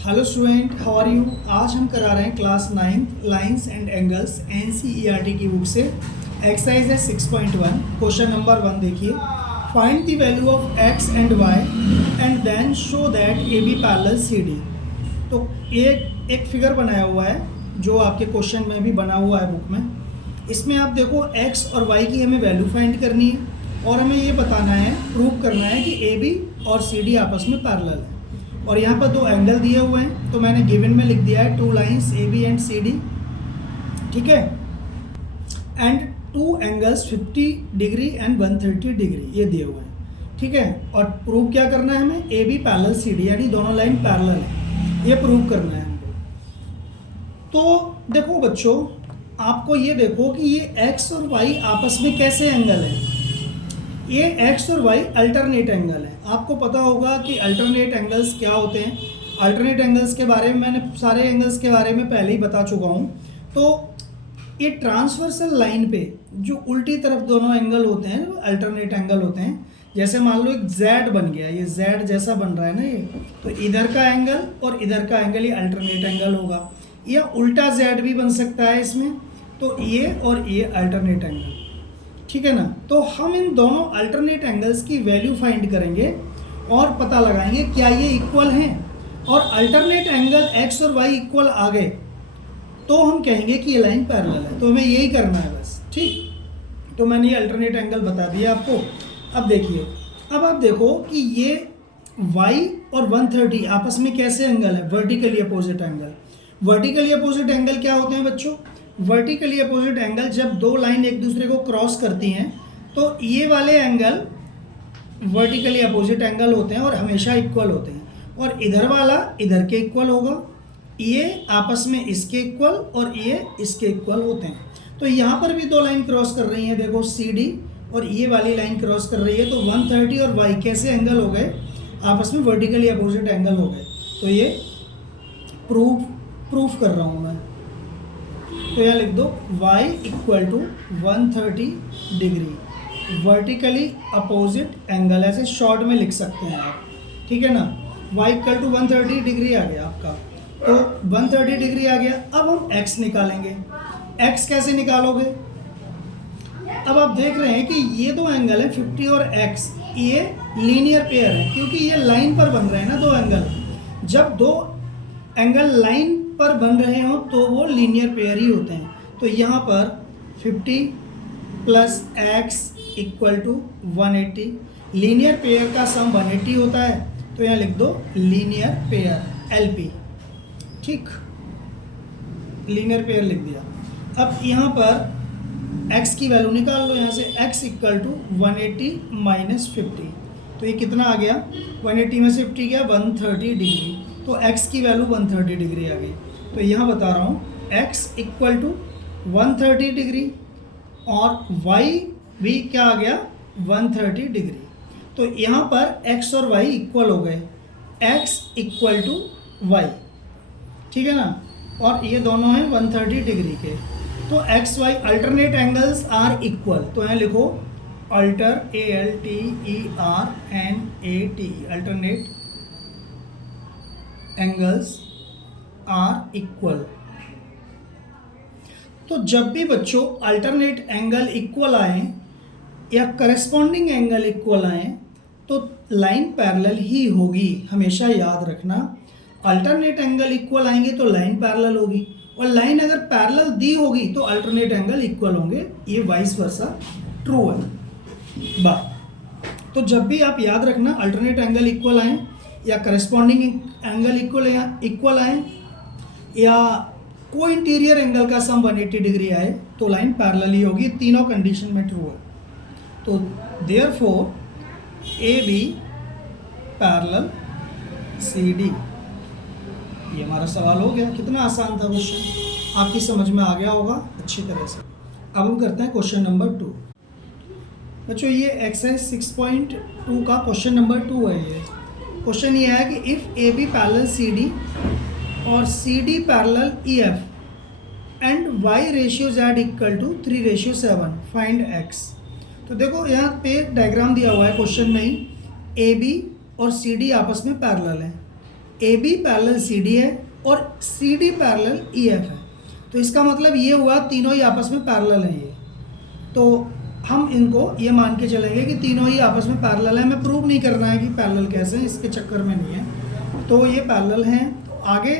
Hello student, how are you. आज हम करा रहे हैं class 9 lines and angles NCERT की बुक से। एक्सरसाइज है 6.1। क्वेश्चन नंबर 1 देखिए, find the value of x and y and then show that AB parallel CD। तो एक फिगर बनाया हुआ है जो आपके क्वेश्चन में भी बना हुआ है बुक में। इसमें आप देखो x और y की हमें वैल्यू फाइंड करनी है और हमें ये बताना है, प्रूव करना है कि AB और CD आपस में पैरेलल है। और यहाँ पर दो एंगल दिए हुए हैं तो मैंने गिवन में लिख दिया है 2 लाइंस AB एंड CD, ठीक है। And 2 angles 50 degree and 130 degree ये दिए हुए हैं, ठीक है। और प्रूव क्या करना है हमें, AB पैरेलल CD, यानी दोनों लाइन पैरेलल है, ये प्रूव करना है हमको। तो देखो बच्चों, आपको ये देखो कि ये x और y आपस में कैसे एंगल है। ये x और y अल्टरनेट एंगल है। आपको पता होगा कि अल्टरनेट एंगल्स क्या होते हैं। अल्टरनेट एंगल्स के बारे में मैंने सारे एंगल्स के बारे में पहले ही बता चुका हूँ। तो ये ट्रांसवर्सल लाइन पे जो उल्टी तरफ दोनों एंगल होते हैं वो अल्टरनेट एंगल होते हैं। जैसे मान लो एक Z बन गया, ये Z जैसा बन रहा है ना ये, तो इधर का एंगल और इधर का एंगल ये अल्टरनेट एंगल होगा। या उल्टा Z भी बन सकता है इसमें, तो ये और ये अल्टरनेट एंगल, ठीक है ना। तो हम इन दोनों अल्टरनेट एंगल्स की वैल्यू फाइंड करेंगे और पता लगाएंगे क्या ये इक्वल हैं। और अल्टरनेट एंगल x और y इक्वल आ गए तो हम कहेंगे कि ये लाइन पैरेलल है। तो हमें यही करना है बस, ठीक। तो मैंने ये अल्टरनेट एंगल बता दिया आपको। अब देखिए, अब आप देखो कि ये y और 130 आपस में कैसे एंगल है, vertically opposite angle. Vertically opposite angle क्या होते हैं बच्चों, वर्टिकली अपोजिट एंगल जब दो लाइन एक दूसरे को क्रॉस करती हैं तो ये वाले एंगल वर्टिकली अपोजिट एंगल होते हैं और हमेशा इक्वल होते हैं। और इधर वाला इधर के इक्वल होगा, ये आपस में इसके इक्वल और ये इसके इक्वल होते हैं। तो यहाँ पर भी दो लाइन क्रॉस कर रही हैं, देखो CD और ये वाली लाइन क्रॉस कर रही है। तो 130 और y कैसे एंगल हो गए, आपस में वर्टिकली अपोजिट एंगल हो गए। तो ये प्रूफ कर रहा हूँ मैं। तो यहाँ लिख दो y equal to 130 degree vertically opposite angle, ऐसे शॉर्ट में लिख सकते हैं आप, ठीक है ना। y इक्वल टू 130 डिग्री आ गया आपका, तो 130 डिग्री आ गया। अब हम x निकालेंगे। x कैसे निकालोगे, अब आप देख रहे हैं कि ये दो एंगल है 50 और x, ये लीनियर पेयर है क्योंकि ये लाइन पर बन रहे हैं ना दो एंगल। जब दो एंगल लाइन पर बन रहे हो तो वो लीनियर पेयर ही होते हैं। तो यहाँ पर 50 plus x equal to 180, linear pair का सम 180 होता है। तो यहाँ लिख दो लीनियर पेयर LP, ठीक, लीनियर पेयर लिख दिया। अब यहाँ पर x की वैल्यू निकाल लो, यहाँ से x इक्वल टू 180 माइनस 50। तो ये कितना आ गया, 180 में से 50 गया 130 डिग्री। तो x की वैल्यू 130 डिग्री आ गई। तो यहाँ बता रहा हूँ x इक्वल टू 130 डिग्री और y भी क्या आ गया 130 डिग्री। तो यहाँ पर x और y इक्वल हो गए, x इक्वल टू y, ठीक है ना। और ये दोनों हैं 130 डिग्री के। तो x y alternate angles are equal. तो यहाँ लिखो alter ALTERNATE, alternate angles are equal. तो जब भी बच्चों अल्टरनेट एंगल इक्वल आए या करस्पॉन्डिंग एंगल इक्वल आए तो लाइन पैरेलल ही होगी, हमेशा याद रखना। अल्टरनेट एंगल इक्वल आएंगे तो लाइन पैरेलल होगी, और लाइन अगर पैरेलल दी होगी तो अल्टरनेट एंगल इक्वल होंगे। ये वाइस वर्सा ट्रू है बात। तो जब भी आप याद रखना अल्टरनेट एंगल इक्वल आए या करस्पॉन्डिंग एंगल इक्वल आए या कोई इंटीरियर एंगल का सम 180 डिग्री आए तो लाइन पैरेलल ही होगी। तीनों कंडीशन में ट्रू है। तो देयरफॉर AB पैरेलल CD। ये हमारा सवाल हो गया। कितना आसान था क्वेश्चन, आपकी समझ में आ गया होगा अच्छी तरह से। अब हम करते हैं क्वेश्चन नंबर 2। बच्चों ये एक्सरसाइज 6.2 का क्वेश्चन नंबर 2 है। ये क्वेश्चन ये है कि इफ़ AB पैरेलल CD और CD parallel EF and Y ratio Z equal to 3:7, find x। तो देखो यहाँ पे डायग्राम दिया हुआ है क्वेश्चन में ही, AB और CD आपस में पैरेलल हैं। A B parallel C D है और C D parallel E F है। तो इसका मतलब ये हुआ तीनों ही आपस में पैरेलल हैं ये। तो हम इनको ये मान के चलेंगे कि तीनों ही आपस में पैरेलल है। हमें प्रूव नहीं करना है कि पैरेलल कैसे हैं, इसके चक्कर में नहीं है। तो ये पैरेलल हैं। तो आगे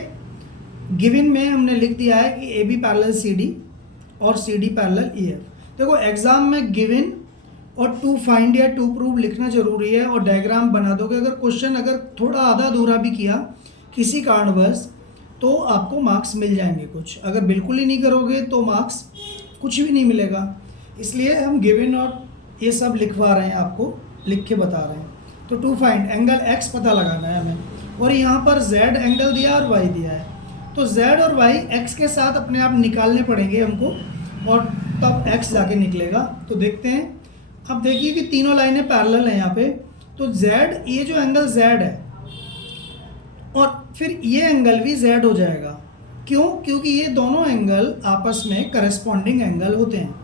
गिवन में हमने लिख दिया है कि A B parallel C D और C D parallel E F. देखो एग्जाम में गिवन और टू फाइंड या टू प्रूव लिखना जरूरी है और डायग्राम बना दोगे। अगर क्वेश्चन अगर थोड़ा आधा अधूरा भी किया किसी कारणवश तो आपको मार्क्स मिल जाएंगे कुछ। अगर बिल्कुल ही नहीं करोगे तो मार्क्स कुछ भी नहीं मिलेगा। इसलिए हम गिवन और ये सब लिखवा रहे हैं, आपको लिख के बता रहे हैं। तो टू फाइंड एंगल एक्स पता लगाना है हमें और यहाँ पर जेड एंगल दिया और वाई दिया है। तो जेड और वाई एक्स के साथ अपने आप निकालने पड़ेंगे हमको और तब एक्स जाके निकलेगा। तो देखते हैं। अब देखिए कि तीनों लाइनें पैरेलल हैं यहाँ पे। तो जेड, ये जो एंगल जेड है और फिर ये एंगल भी जेड हो जाएगा। क्यों? क्योंकि ये दोनों एंगल आपस में करस्पॉन्डिंग एंगल होते हैं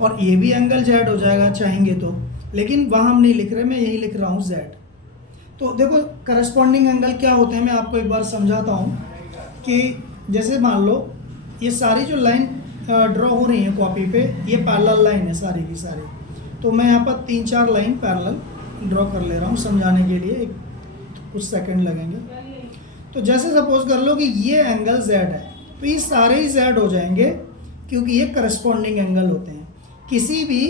और ये भी एंगल जेड हो जाएगा चाहेंगे तो, लेकिन वहाँ हम नहीं लिख रहे, मैं यही लिख रहा हूँ जेड। तो देखो करस्पॉन्डिंग एंगल क्या होते हैं, मैं आपको एक बार समझाता हूँ कि जैसे मान लो ये सारी जो लाइन ड्रॉ हो रही है कॉपी पे, ये पैरेलल लाइन है सारी की सारी। तो मैं यहाँ पर 3-4 लाइन पैरेलल ड्रॉ कर ले रहा हूँ समझाने के लिए, कुछ सेकंड लगेंगे। तो जैसे सपोज कर लो कि ये एंगल z है, तो ये सारे ही z हो जाएंगे क्योंकि ये करस्पॉन्डिंग एंगल होते हैं। किसी भी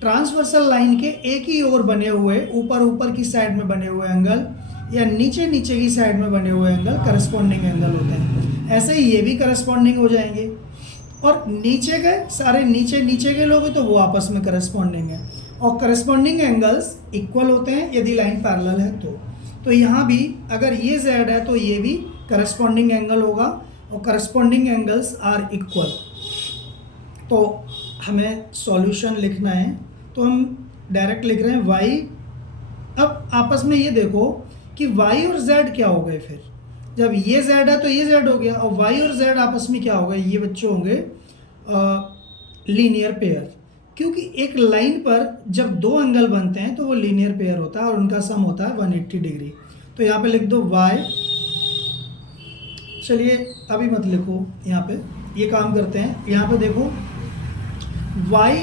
ट्रांसवर्सल लाइन के एक ही ओर बने हुए, ऊपर की साइड में बने हुए एंगल या नीचे की साइड में बने हुए एंगल करस्पॉन्डिंग एंगल होते हैं। ऐसे ही ये भी करस्पॉन्डिंग हो जाएंगे और नीचे के सारे नीचे के लोग तो वो आपस में करस्पॉन्डिंग है और करस्पॉन्डिंग एंगल्स इक्वल होते हैं यदि लाइन पैरेलल है तो यहाँ भी अगर ये z है तो ये भी करस्पॉन्डिंग एंगल होगा और करस्पॉन्डिंग एंगल्स आर इक्वल। तो हमें सॉल्यूशन लिखना है तो हम डायरेक्ट लिख रहे हैं y। अब आपस में ये देखो कि y और z क्या हो गए। फिर जब ये z है तो ये z हो गया और y और z आपस में क्या हो गए, ये बच्चे होंगे लीनियर पेयर। क्योंकि एक लाइन पर जब दो एंगल बनते हैं तो वो लीनियर पेयर होता है और उनका सम होता है 180 डिग्री। तो यहाँ पे लिख दो y। चलिए अभी मत लिखो, यहाँ पे ये काम करते हैं। यहाँ पे देखो y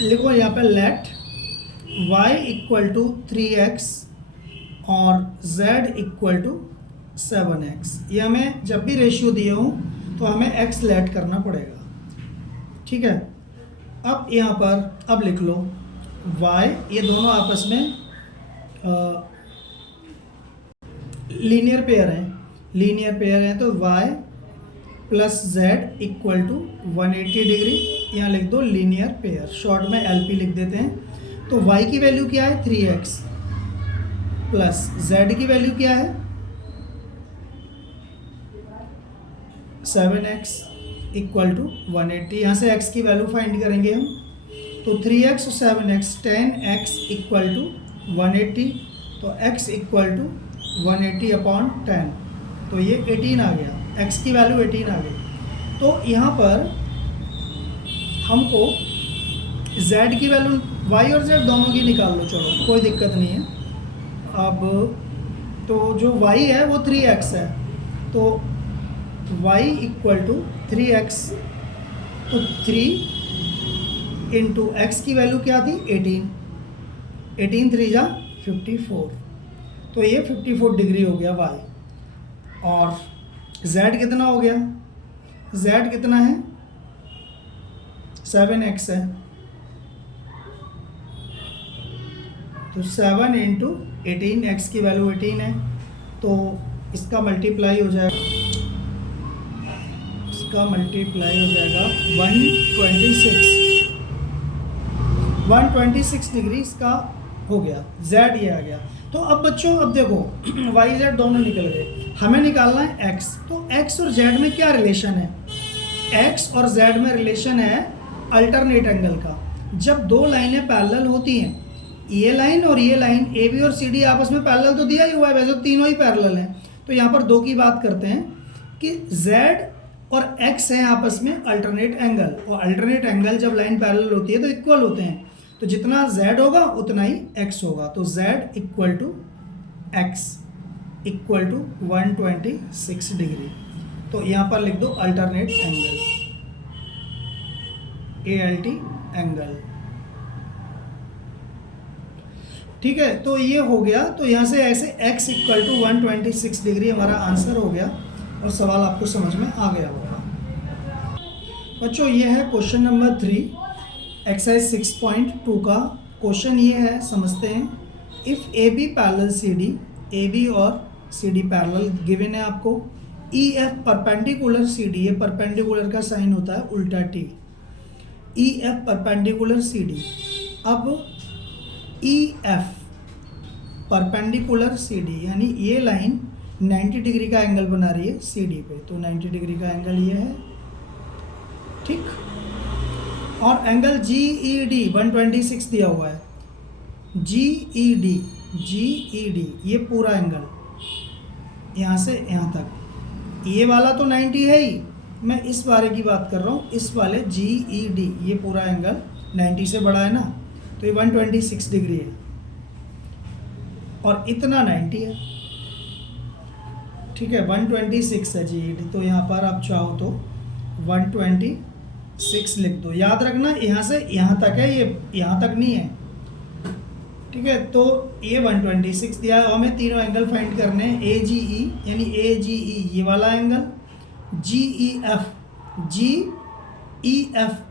लिखो, यहाँ पे late y equal to 3x और z इक्वल टू 7x। ये हमें जब भी रेशियो दिए हों तो हमें x लेट करना पड़ेगा, ठीक है। अब यहाँ पर अब लिख लो y, ये दोनों आपस में लीनियर पेयर हैं तो y plus z equal to 180 degree. यहाँ लिख दो लीनियर पेयर, शॉर्ट में LP लिख देते हैं। तो y की वैल्यू क्या है 3x प्लस z की वैल्यू क्या है 7x इक्वल टू 180। यहाँ से x की वैल्यू फाइंड करेंगे हम। तो 3x और 7x 10x इक्वल टू 180। तो x इक्वल टू 180 अपॉन 10, तो ये 18 आ गया, x की वैल्यू 18 आ गई। तो यहाँ पर हमको z की वैल्यू y और z दोनों की निकाल लो, चलो कोई दिक्कत नहीं है। अब तो जो y है वो 3x है, तो y इक्वल टू 3x। तो 3 इंटू एक्स की वैल्यू क्या थी 18 3 जा 54। तो ये 54 डिग्री हो गया y। और z कितना हो गया, z कितना है 7x है। तो 7 इंटू 18, x की वैल्यू 18 है तो इसका मल्टीप्लाई हो जाएगा, 126 डिग्री इसका हो गया। z ये आ गया। तो अब बच्चों अब देखो y z दोनों निकल गए, हमें निकालना है x। तो x और z में क्या रिलेशन है, x और z में रिलेशन है अल्टरनेट एंगल का। जब दो लाइनें पैरेलल होती हैं, ये लाइन और ये लाइन ए बी और सी डी आपस में पैरेलल तो दिया ही हुआ है, वैसे तीनों ही पैरेलल हैं। तो यहाँ पर दो की बात करते हैं कि z और x है आपस में अल्टरनेट एंगल, और अल्टरनेट एंगल जब लाइन पैरेलल होती है तो इक्वल होते हैं। तो जितना z होगा उतना ही x होगा। तो z equal to x। Equal to 126 degree. तो यहाँ पर लिख दो अल्टरनेट एंगल, ALT एंगल। ठीक है, तो ये हो गया। तो यहाँ से ऐसे x इक्वल टू 126 डिग्री हमारा आंसर हो गया और सवाल आपको समझ में आ गया होगा। बच्चों ये है क्वेश्चन नंबर 3 एक्सरसाइज 6.2 का। क्वेश्चन ये है, समझते हैं। If AB parallel CD, AB और CD पैरेलल गिवन है आपको। EF परपेंडिकुलर CD, ये परपेंडिकुलर का साइन होता है उल्टा T। EF perpendicular CD। अब EF परपेंडिकुलर CD, यानी ये लाइन 90 डिग्री का एंगल बना रही है CD पे, तो 90 डिग्री का एंगल ये है, ठीक। और एंगल GED 126 दिया हुआ है। GED ये पूरा एंगल यहाँ से यहाँ तक, ये वाला तो 90 है ही, मैं इस वाले की बात कर रहा हूँ, इस वाले GED, ये पूरा एंगल 90 से बड़ा है ना, तो ये 126 डिग्री है और इतना 90 है, ठीक है। 126 है GED, तो यहाँ पर आप चाहो तो 126 लिख दो। याद रखना यहाँ से यहाँ तक है, ये यहाँ तक नहीं है, ठीक है। तो ये 126 दिया है और हमें तीनों एंगल फाइंड करने हैं। AGE यानी AGE ये वाला एंगल, GEF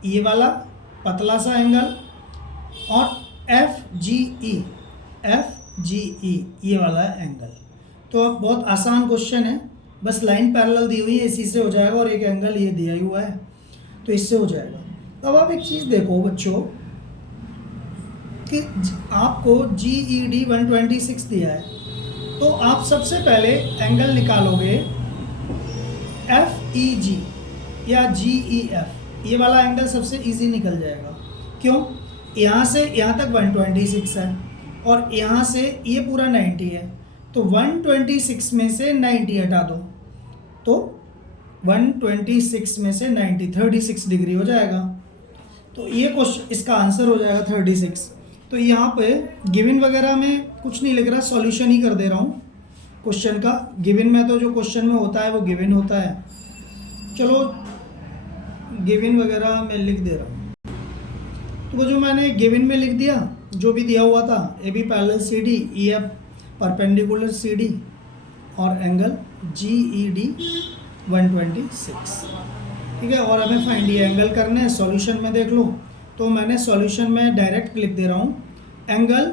ये वाला पतला सा एंगल, और FGE ये वाला एंगल। तो अब बहुत आसान क्वेश्चन है, बस लाइन पैरेलल दी हुई है, इसी से हो जाएगा, और एक एंगल ये दिया हुआ है तो इससे हो जाएगा। अब आप एक चीज़ देखो बच्चों कि आपको GED 126 दिया है, तो आप सबसे पहले एंगल निकालोगे FEG या GEF, ये वाला एंगल सबसे इजी निकल जाएगा। क्यों? यहाँ से यहाँ तक 126 है और यहाँ से ये पूरा 90 है, तो 126 में से 90 हटा दो, तो 126 में से 90 36 डिग्री हो जाएगा। तो ये क्वेश्चन, इसका आंसर हो जाएगा 36। तो यहाँ पे गिवन वगैरह में कुछ नहीं लिख रहा, सॉल्यूशन ही कर दे रहा हूँ क्वेश्चन का। गिवन में तो जो क्वेश्चन में होता है वो गिवन होता है, चलो गिवन वगैरह मैं लिख दे रहा हूँ। तो वो जो मैंने गिवन में लिख दिया, जो भी दिया हुआ था, AB parallel CD, EF perpendicular CD और एंगल GED 126, ठीक है। और हमें फाइंड ये एंगल करने हैं। सॉल्यूशन में देख लो, तो मैंने सॉल्यूशन में डायरेक्ट लिख दे रहा हूँ एंगल।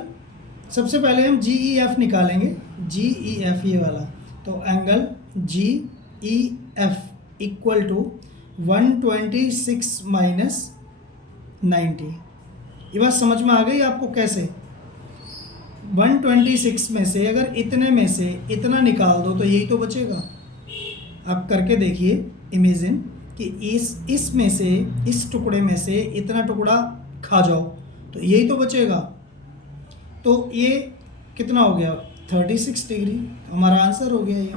सबसे पहले हम GEF निकालेंगे, GEF ये वाला, तो angle GEF equal to 126 minus 90। ये बात समझ में आ गई आपको कैसे? 126 में से अगर इतने में से इतना निकाल दो तो यही तो बचेगा। आप करके देखिए इमेजिन कि इस में से, इस टुकड़े में से इतना टुकड़ा खा जाओ तो यही तो बचेगा। तो ये कितना हो गया? 36 डिग्री हमारा आंसर हो गया ये।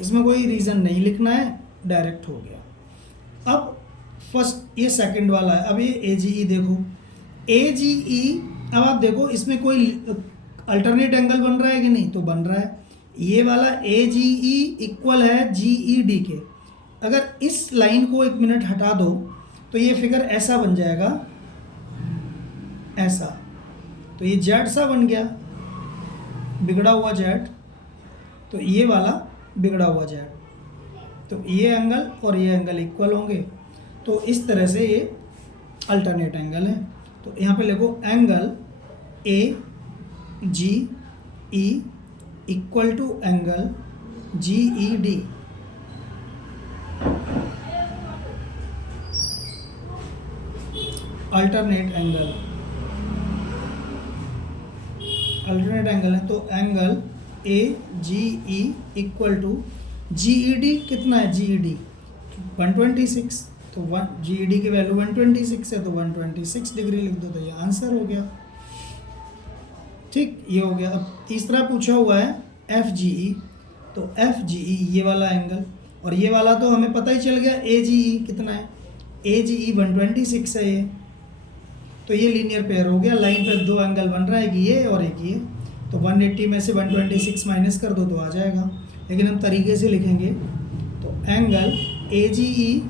इसमें कोई रीज़न नहीं लिखना है, डायरेक्ट हो गया। अब फर्स्ट, ये सेकंड वाला है। अब ये AGE देखो, AGE, अब आप देखो इसमें कोई अल्टरनेट एंगल बन रहा है कि नहीं? तो बन रहा है। ये वाला AGE इक्वल है GED के। अगर इस लाइन को 1 मिनट हटा दो तो ये फिगर ऐसा बन जाएगा, ऐसा। तो ये जेड सा बन गया, बिगड़ा हुआ जेड। तो ये वाला बिगड़ा हुआ जेड, तो ये एंगल और ये एंगल इक्वल होंगे। तो इस तरह से ये अल्टरनेट एंगल है। तो यहाँ पे लिखो angle AGE equal to angle GED। Alternate angle है, तो angle AGE equal to GED कितना है? GED 126, तो GED की वैल्यू 126 है, तो 126 डिग्री लिख दो, तो ये आंसर हो गया। ठीक, ये हो गया। अब तीसरा पूछा हुआ है FGE, तो FGE ये वाला एंगल, और ये वाला तो हमें पता ही चल गया AGE कितना है। AGE 126 है ये, तो ये लीनियर पेयर हो गया। लाइन पर 2 एंगल बन रहा है, एक ये और एक ये। तो 180 में से 126 माइनस कर दो तो आ जाएगा, लेकिन हम तरीके से लिखेंगे तो angle AGE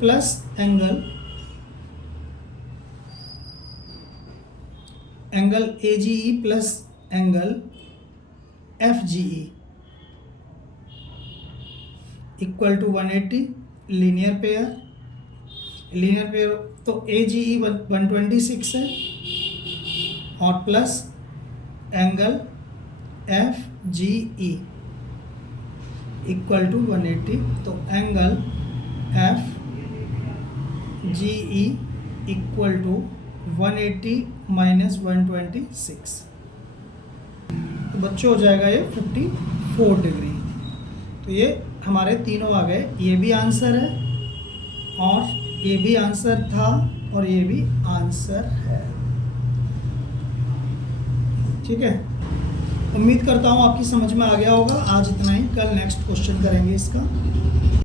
plus angle AGE plus angle FGE equal to 180, linear pair तो AGE 126 है और plus angle FGE equal to 180, तो angle FGE equal to 180 minus 126, तो बच्चों हो जाएगा ये 54 डिग्री। तो ये हमारे तीनों आ गए, ये भी आंसर है और ये भी आंसर था और ये भी आंसर है। ठीक है, उम्मीद करता हूँ आपकी समझ में आ गया होगा। आज इतना ही, कल नेक्स्ट क्वेश्चन करेंगे इसका।